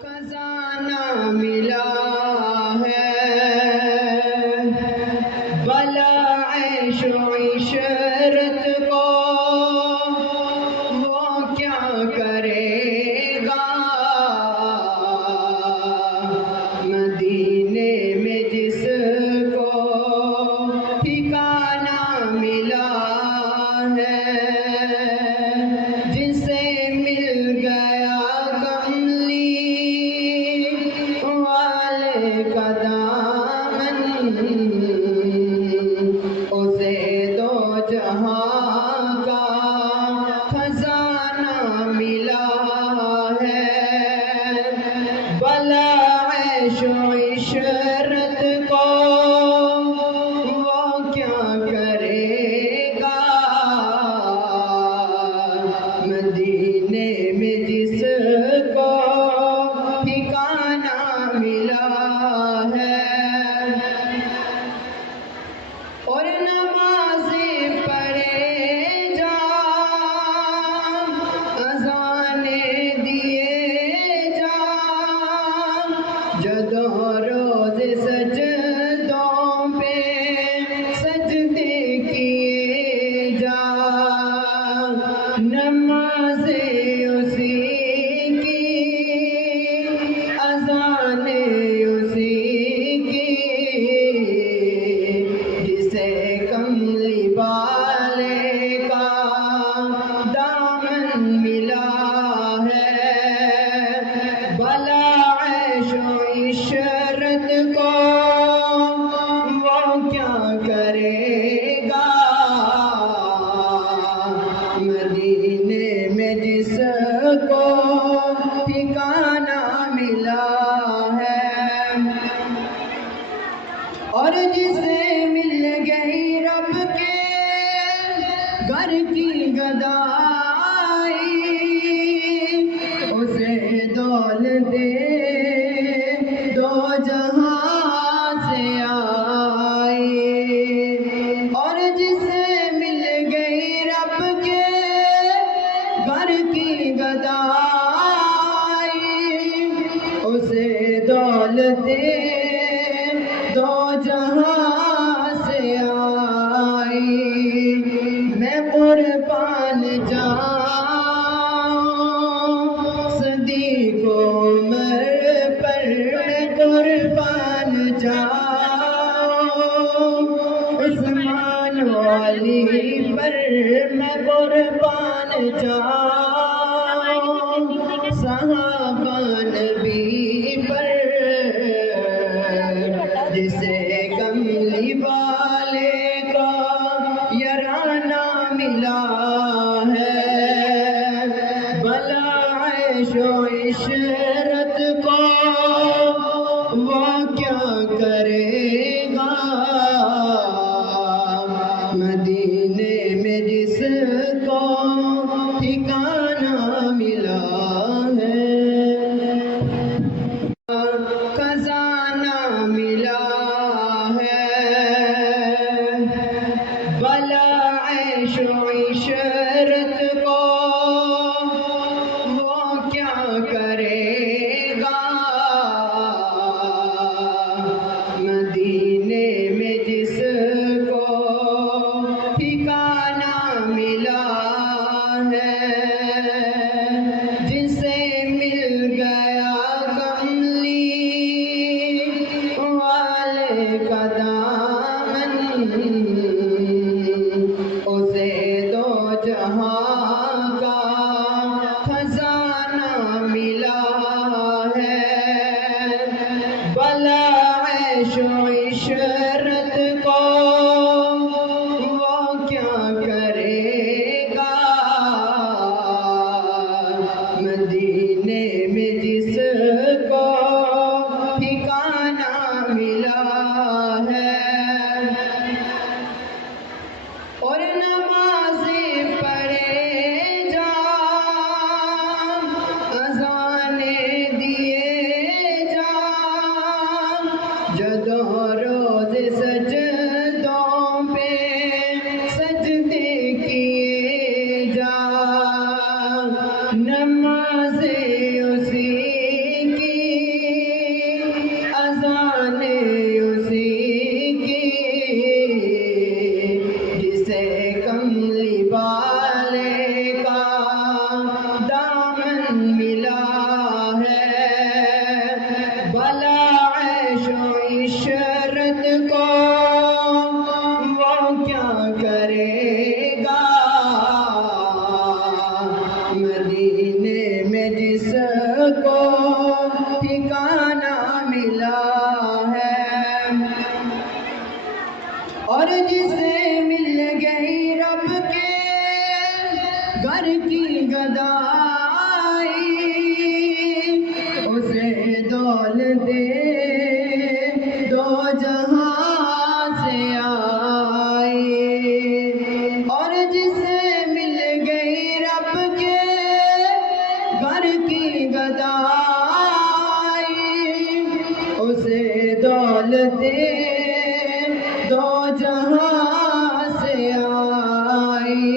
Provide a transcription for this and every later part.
خزانہ ملا ہے بلا عیش و عشرت کو وہ کیا کرے گا مدینے میں جس کو ٹھکانہ ملا ہے جسے مل گیا کا دامن اسے دو جہاں کا خزانہ ملا ہے بلا عیش و عشرت کو وہ کیا کرے گا مدینے میں جس کو ٹھکانہ ملا ہے اور نمازیں پڑھے جا اذانیں دیے جا جد و روز سجدوں پہ سجدے کیے جا نمازیں اسی کملی والے کا دامن ملا ہے بلا عیش و عشرت کو وہ کیا کرے گا مدینے میں جس کو ٹھکانہ ملا ہے اور جسے مل گئی رب کے گھر کی گدائی اسے دولتیں دو جہاں سے آئی اور جسے مل گئی رب کے گھر کی گدائی اسے دولتیں دو جہاں سے آئی میں قربان جاؤں صدیق عمر پر میں قربان جاؤں عثمان والی پر میں قربان جاؤں صحابہ نبی پر جسے کملی والے کا یارانہ ملا ہے بلا عیش و عشرت کو وہ کیا کرے گا مدینے میں جس کو ٹھکانہ ملا ہے خزانہ ملا بلا عیش و عشرت کو وہ کیا کرے گا مدینے میں جس کو ٹھکانہ ملا ہے جسے مل گیا کملی والے کا دامن اسے دو جہاں کا خزانہ ملا ہے بلا عیش و عشرت کو وہ کیا کرے گا مدینے میں جس کو ٹھکانہ ملا ہے اور نمازیں پڑھے جا اذانیں دیے جا جد و کو ٹھکانہ ملا ہے، اور جسے مل گئی رب کے گھر کی گدائی، اسے دولتیں دو جہاں سے آئی، اور جسے مل گئی رب کے گھر کی گدائی، اسے دولتیں دو جہاں سے آئی۔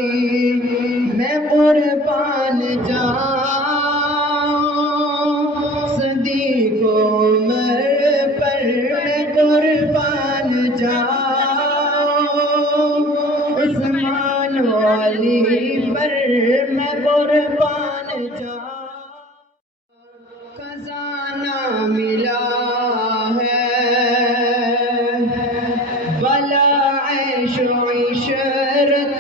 میں قربان جاؤں صدیق عمر پر، میں قربان جاؤں عثمان و علی پر، میں قربان جاؤں۔ خزانہ ملا ہے بلا عیش و عشرت